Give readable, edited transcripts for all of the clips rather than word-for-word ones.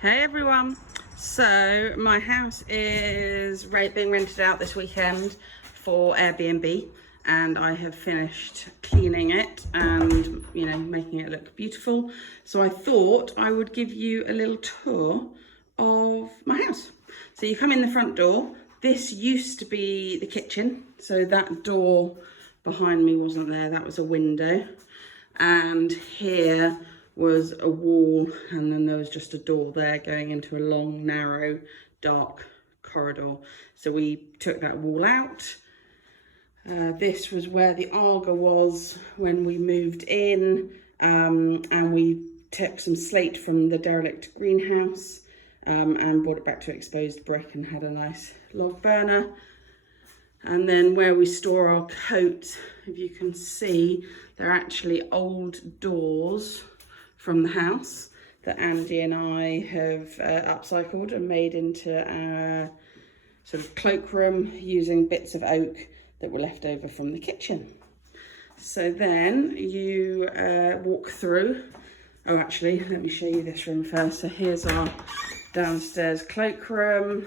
Hey everyone, so my house is being rented out this weekend for Airbnb, and I have finished cleaning it and making it look beautiful. So I thought I would give you a little tour of my house. So you come in the front door. This used to be the kitchen, so that door behind me wasn't there, that was a window, and here was a wall, and then there was just a door there going into a long, narrow, dark corridor. So we took that wall out. This was where the Arga was when we moved in, and we took some slate from the derelict greenhouse and brought it back to exposed brick and had a nice log burner. And then where we store our coats, if you can see, they're actually old doors from the house that Andy and I have upcycled and made into a sort of cloakroom using bits of oak that were left over from the kitchen. So then you walk through. Oh, actually, let me show you this room first. So here's our downstairs cloakroom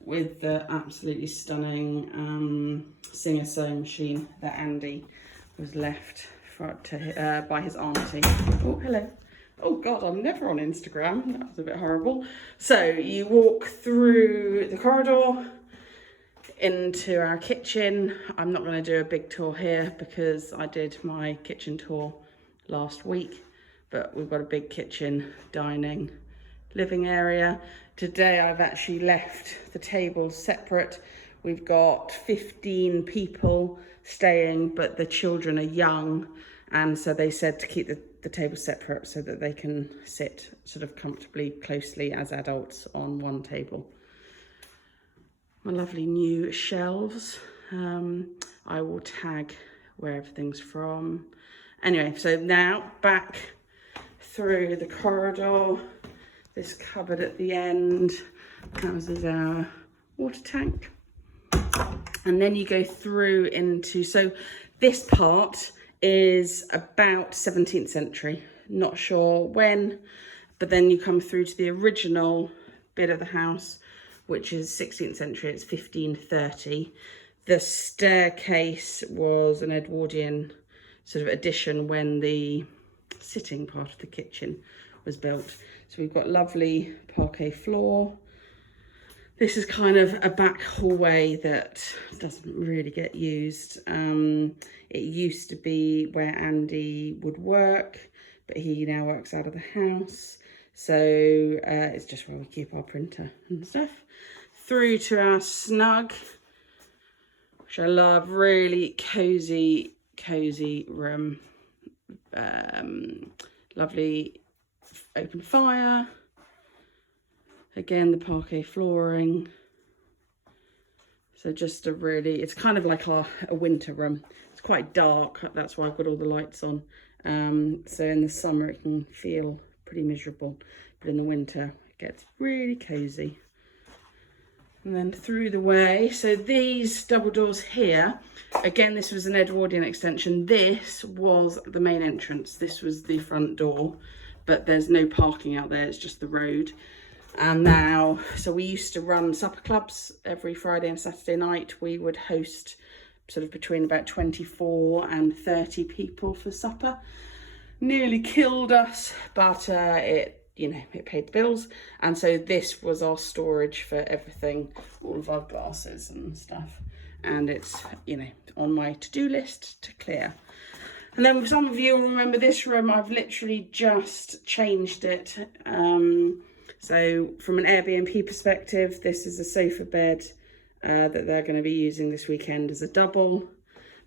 with the absolutely stunning Singer sewing machine that Andy was left by his auntie. Oh, hello. Oh God, I'm never on Instagram. That was a bit horrible. So you walk through the corridor into our kitchen. I'm not going to do a big tour here because I did my kitchen tour last week, but we've got a big kitchen, dining, living area. Today I've actually left the tables separate. We've got 15 people staying, but the children are young, and so they said to keep the table separate so that they can sit sort of comfortably closely as adults on one table. My lovely new shelves. I will tag where everything's from. Anyway, so now back through the corridor. This cupboard at the end houses our water tank. And then you go through into, so this part is about 17th century, not sure when, but then you come through to the original bit of the house, which is 16th century, it's 1530. The staircase was an Edwardian sort of addition when the sitting part of the kitchen was built. So we've got lovely parquet floor. This is kind of a back hallway that doesn't really get used. It used to be where Andy would work, but he now works out of the house. So it's just where we keep our printer and stuff. Through to our snug, which I love, really cozy room. Lovely open fire. Again, the parquet flooring. So just a really, it's kind of like a winter room. It's quite dark, that's why I've got all the lights on. So in the summer it can feel pretty miserable, but in the winter it gets really cozy. And then through the way, so these double doors here, again, this was an Edwardian extension. This was the main entrance. This was the front door, but there's no parking out there, it's just the road. And now, so we used to run supper clubs every Friday and Saturday night. We would host sort of between about 24 and 30 people for supper. Nearly killed us, but it paid the bills. And so this was our storage for everything, all of our glasses and stuff. And it's, on my to-do list to clear. And then some of you will remember this room. I've literally just changed it. So from an Airbnb perspective, this is a sofa bed that they're going to be using this weekend as a double.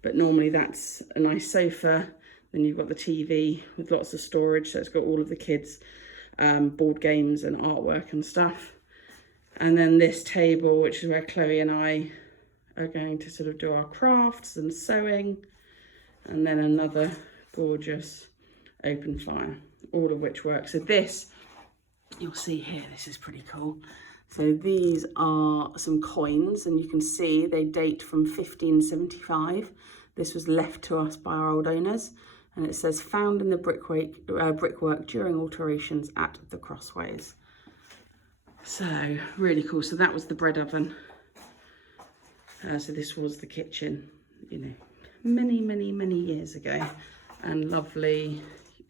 But normally that's a nice sofa. Then you've got the TV with lots of storage. So it's got all of the kids' board games and artwork and stuff. And then this table, which is where Chloe and I are going to sort of do our crafts and sewing. And then another gorgeous open fire, all of which work. So this, you'll see here, this is pretty cool. So these are some coins, and you can see they date from 1575. This was left to us by our old owners, and it says found in the brickwork during alterations at the crossways. So really cool. So that was the bread oven. So this was the kitchen, you know, many years ago, and lovely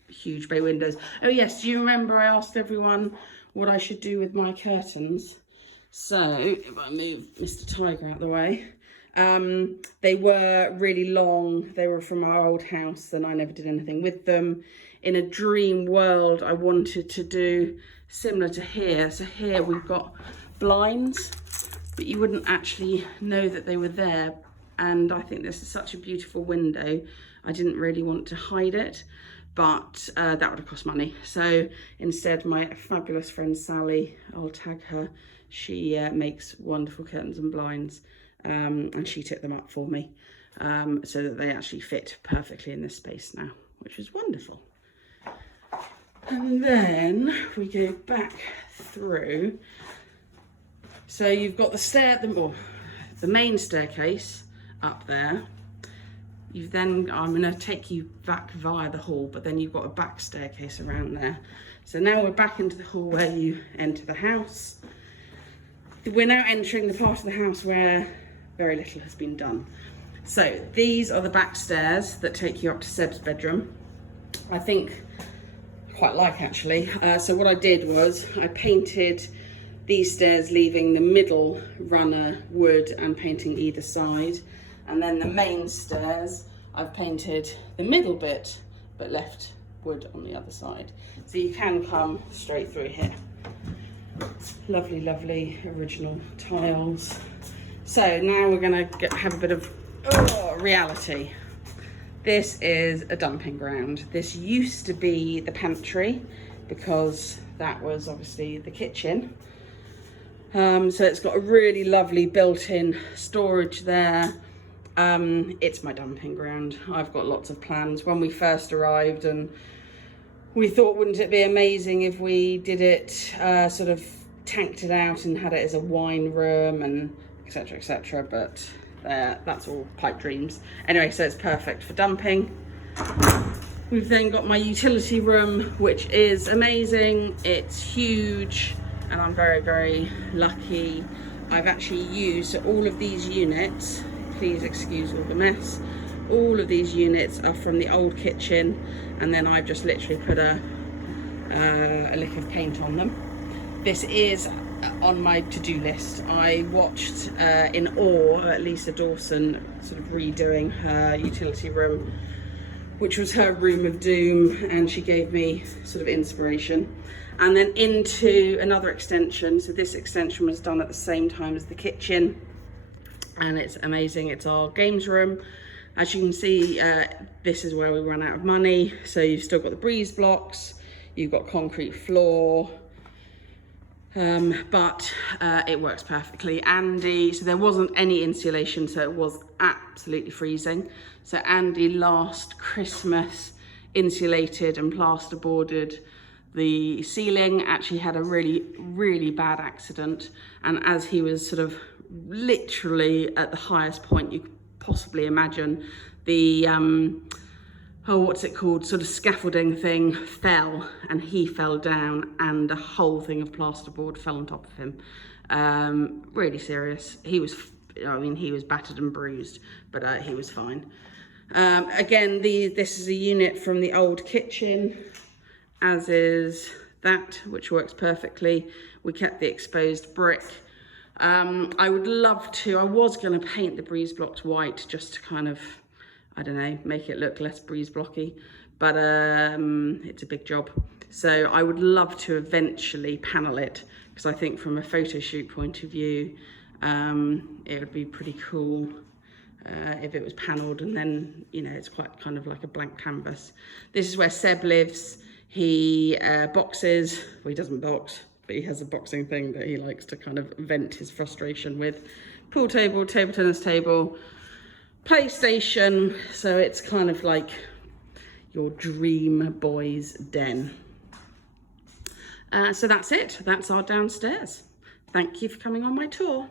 huge bay windows. Oh yes, do you remember I asked everyone what I should do with my curtains? So if I move Mr. Tiger out of the way, they were really long. They were from our old house and I never did anything with them. In a dream world, I wanted to do similar to here. So here we've got blinds, but you wouldn't actually know that they were there. And I think this is such a beautiful window. I didn't really want to hide it, but that would have cost money. So instead, my fabulous friend Sally, I'll tag her, she makes wonderful curtains and blinds, and she took them up for me, so that they actually fit perfectly in this space now, which is wonderful. And then we go back through. So you've got the main staircase up there. You've then, I'm going to take you back via the hall, but then you've got a back staircase around there. So now we're back into the hall where you enter the house. We're now entering the part of the house where very little has been done. So these are the back stairs that take you up to Seb's bedroom. I think quite like actually. So what I did was I painted these stairs, leaving the middle runner wood and painting either side. And then the main stairs, I've painted the middle bit, but left wood on the other side. So you can come straight through here. Lovely, lovely original tiles. So now we're gonna have a bit of reality. This is a dumping ground. This used to be the pantry because that was obviously the kitchen. So it's got a really lovely built-in storage there. It's my dumping ground. I've got lots of plans. When we first arrived, and we thought, wouldn't it be amazing if we did it, sort of tanked it out and had it as a wine room and etc, etc, but that's all pipe dreams. Anyway, so it's perfect for dumping. We've then got my utility room, which is amazing. It's huge and I'm very, very lucky. I've actually used all of these units. Please excuse all the mess. All of these units are from the old kitchen, and then I've just literally put a lick of paint on them. This is on my to-do list. I watched in awe at Lisa Dawson sort of redoing her utility room, which was her room of doom, and she gave me sort of inspiration. And then into another extension. So this extension was done at the same time as the kitchen, and it's amazing. It's our games room. As you can see, this is where we run out of money. So you've still got the breeze blocks, you've got concrete floor, but it works perfectly. Andy, so there wasn't any insulation, so it was absolutely freezing. So Andy last Christmas insulated and plasterboarded the ceiling. Actually had a really bad accident, and as he was sort of literally at the highest point you could possibly imagine, the what's it called, sort of scaffolding thing fell, and he fell down and a whole thing of plasterboard fell on top of him. Really serious. He was, I mean, he was battered and bruised, but he was fine. Again, this is a unit from the old kitchen, as is that, which works perfectly. We kept the exposed brick. I would love to, I was going to paint the breeze blocks white just to kind of, I don't know, make it look less breeze blocky, but it's a big job. So I would love to eventually panel it, because I think from a photo shoot point of view, it would be pretty cool if it was panelled, and then, you know, it's quite kind of like a blank canvas. This is where Seb lives. He boxes, well, he doesn't box, but he has a boxing thing that he likes to kind of vent his frustration with. Pool table, table tennis table, PlayStation, so it's kind of like your dream boy's den. So that's it, that's our downstairs. Thank you for coming on my tour.